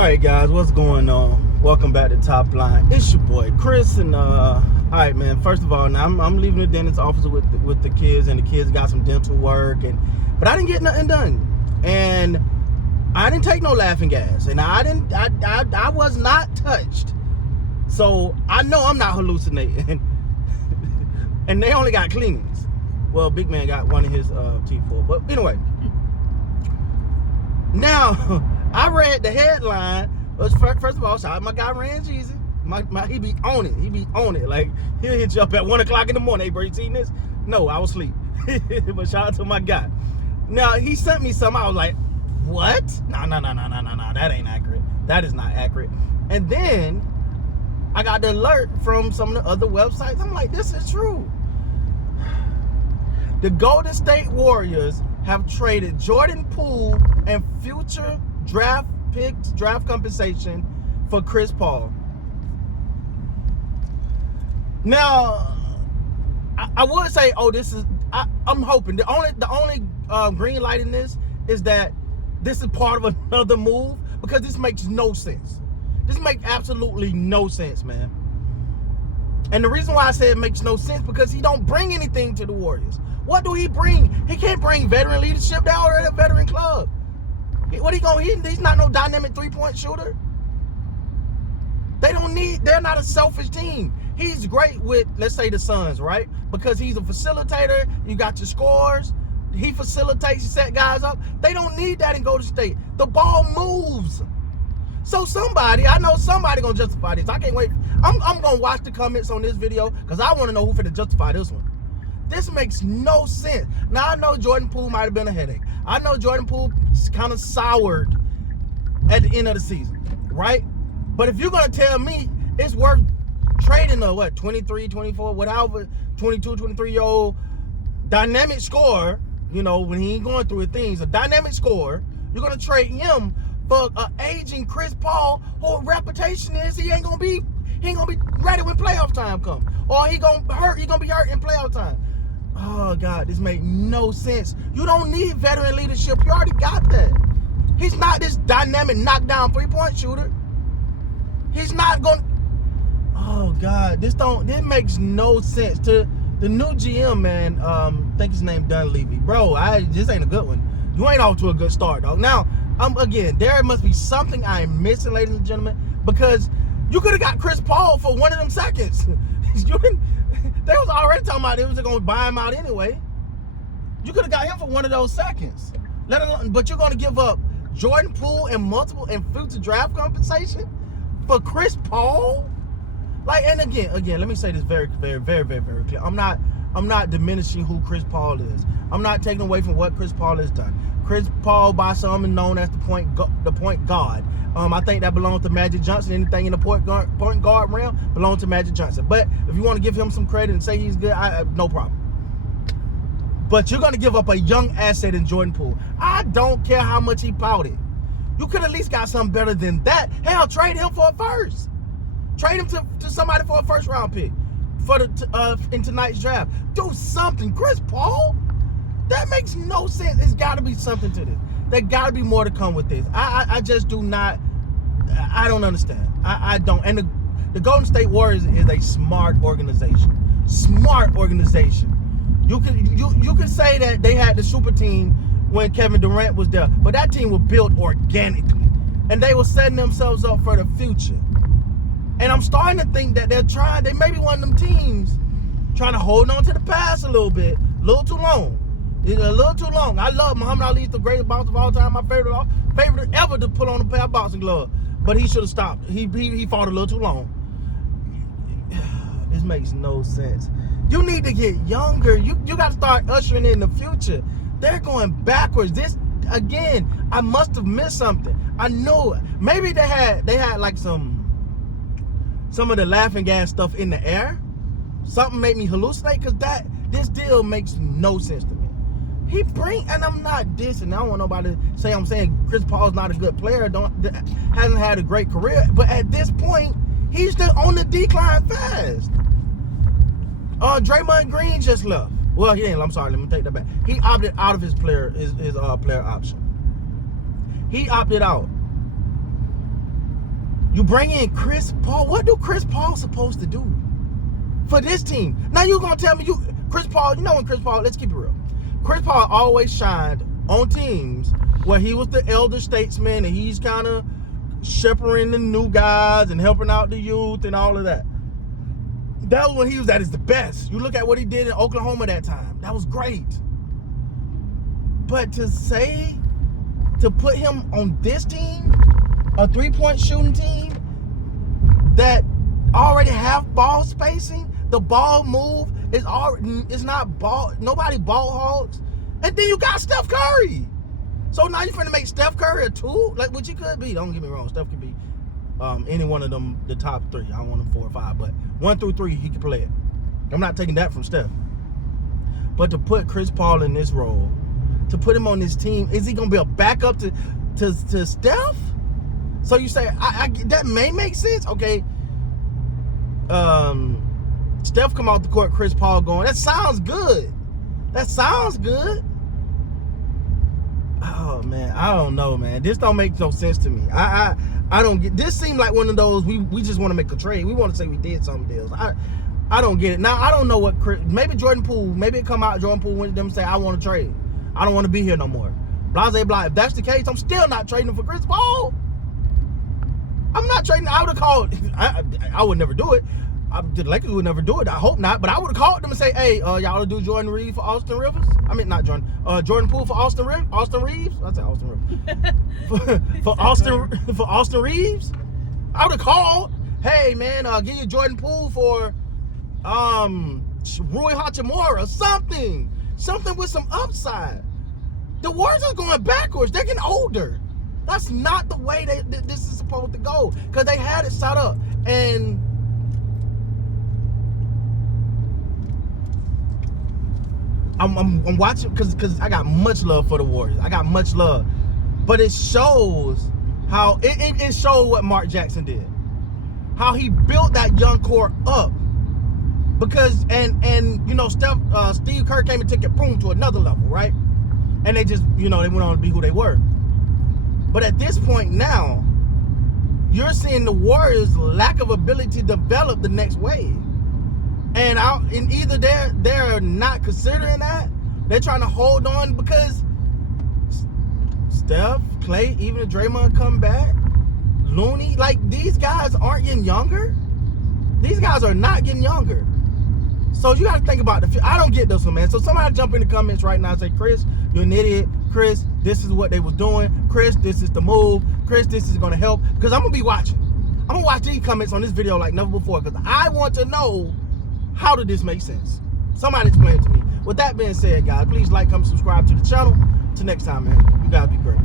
Alright guys, what's going on? Welcome back to Top Line. It's your boy Chris, and alright man, first of all, now I'm leaving the dentist office with the kids, and the kids got some dental work, but I didn't get nothing done. And I didn't take no laughing gas, and I was not touched. So I know I'm not hallucinating. And they only got cleanings. Well, Big Man got one of his teeth pulled. But anyway, now I read the headline. First of all, shout out my guy Rand Jeezy. He be on it. He be on it. Like, he'll hit you up at 1 o'clock in the morning. Hey, bro, you seen this? No, I was asleep. But shout out to my guy. Now, he sent me something. I was like, what? No. That ain't accurate. That is not accurate. And then I got the alert from some of the other websites. I'm like, this is true. The Golden State Warriors have traded Jordan Poole and future draft picks, draft compensation for Chris Paul. Now, I would say, I'm hoping the only green light in this is that this is part of another move, because this makes no sense. This makes absolutely no sense, man. And the reason why I say it makes no sense, because he don't bring anything to the Warriors. What do he bring? He can't bring veteran leadership. They're already a veteran club. He's not no dynamic three-point shooter. They're not a selfish team. He's great with, let's say, the Suns, right? Because he's a facilitator. You got your scores. He facilitates, you set guys up. They don't need that in Golden State. The ball moves. So I know somebody gonna justify this. I can't wait. I'm gonna watch the comments on this video, because I want to know who finna justify this one. This makes no sense. Now, I know Jordan Poole might have been a headache. I know Jordan Poole kind of soured at the end of the season, right? But if you're going to tell me it's worth trading a, 23, 24, whatever, 22, 23-year-old dynamic scorer, when he ain't going through things, a dynamic scorer, you're going to trade him for an aging Chris Paul, whose reputation is he ain't going to be ready when playoff time comes. Or he going to be hurt in playoff time. Oh, God, this makes no sense. You don't need veteran leadership. You already got that. He's not this dynamic knockdown three-point shooter. He's not going. Oh, God, this makes no sense. To the new GM, man, I think his name Dunleavy. Bro, this ain't a good one. You ain't off to a good start, dog. Now, again, there must be something I am missing, ladies and gentlemen, because you could have got Chris Paul for one of them seconds. They was already talking about they was going to buy him out anyway. You could have got him for one of those seconds. But you're going to give up Jordan Poole and multiple and future draft compensation for Chris Paul? Like, and again, let me say this very, very, very, very, very clear. I'm not diminishing who Chris Paul is. I'm not taking away from what Chris Paul has done. Chris Paul, by some, is known as the point guard. I think that belongs to Magic Johnson. Anything in the point guard realm belongs to Magic Johnson. But if you want to give him some credit and say he's good, no problem. But you're going to give up a young asset in Jordan Poole. I don't care how much he pouted. You could at least got something better than that. Hell, trade him for a first. Trade him to somebody for a first-round pick in tonight's draft. Do something. Chris Paul? That makes no sense. There's got to be something to this. There got to be more to come with this. I just do not. I don't understand. I don't. And the Golden State Warriors is a smart organization. Smart organization. You could say that they had the super team when Kevin Durant was there, but that team was built organically, and they were setting themselves up for the future. And I'm starting to think that they may be one of them teams trying to hold on to the past a little bit, a little too long. It's a little too long. I love Muhammad Ali. He's the greatest boxer of all time. My favorite ever to put on a pair of boxing gloves. But he should have stopped. He fought a little too long. This makes no sense. You need to get younger. You got to start ushering in the future. They're going backwards. This, again, I must have missed something. I know it. Maybe they had like some of the laughing gas stuff in the air. Something made me hallucinate, because this deal makes no sense to me. And I'm not dissing. I don't want nobody to say I'm saying Chris Paul's not a good player, hasn't had a great career. But at this point, he's on the decline fast. Draymond Green just left. Well, he didn't. I'm sorry. Let me take that back. He opted out of his player option. He opted out. You bring in Chris Paul. What do Chris Paul supposed to do for this team? Now you're gonna tell me Chris Paul, when Chris Paul, let's keep it real. Chris Paul always shined on teams where he was the elder statesman and he's kind of shepherding the new guys and helping out the youth and all of that. That was when he was at his best. You look at what he did in Oklahoma that time. That was great. But to put him on this team, a three-point shooting team that already have ball spacing, the ball move is not ball, nobody ball hogs, and then you got Steph Curry. So now you're finna make Steph Curry a two, like which he could be. Don't get me wrong, Steph could be any one of them, the top three. I don't want him 4 or 5, but 1 through 3 he can play it. I'm not taking that from Steph. But to put Chris Paul in this role, to put him on this team, is he gonna be a backup to Steph? So you say that may make sense. Okay. Steph come out the court, Chris Paul going. That sounds good. Oh man, I don't know, man. This don't make no sense to me. I don't get. This seemed like one of those we just want to make a trade. We want to say we did some deals. I don't get it. Now I don't know what maybe Jordan Poole. Maybe it come out Jordan Poole went to them and say I want to trade. I don't want to be here no more. Blase blah. If that's the case, I'm still not trading for Chris Paul. I'm not trading. I would have called. I would never do it. The Lakers would never do it. I hope not. But I would have called them and say, "Hey, y'all will do Jordan Reeves for Austin Rivers? I mean, not Jordan. Jordan Poole for Austin Reeves. I said Austin Rivers for Austin Reeves. I would have called. Hey, man, give you Jordan Poole for Rui Hachimura, something with some upside. The Warriors are going backwards. They're getting older. That's not the way this is supposed to go, because they had it set up. And I'm watching because I got much love for the Warriors. I got much love, but it shows how it showed what Mark Jackson did, how he built that young core up. Because and Steve Kerr came and took it boom to another level, right? And they just they went on to be who they were. But at this point now, you're seeing the Warriors' lack of ability to develop the next wave. And either they're not considering that, they're trying to hold on because Steph, Clay, even if Draymond come back, Looney, like these guys aren't getting younger. These guys are not getting younger. So you got to think about I don't get this one, man. So somebody jump in the comments right now and say, Chris, you're an idiot. Chris, this is what they was doing. Chris, this is the move. Chris, this is going to help. Because I'm going to be watching. I'm going to watch these comments on this video like never before, because I want to know, how did this make sense? Somebody explain it to me. With that being said, guys, please like, comment, subscribe to the channel. Till next time, man. You guys be great.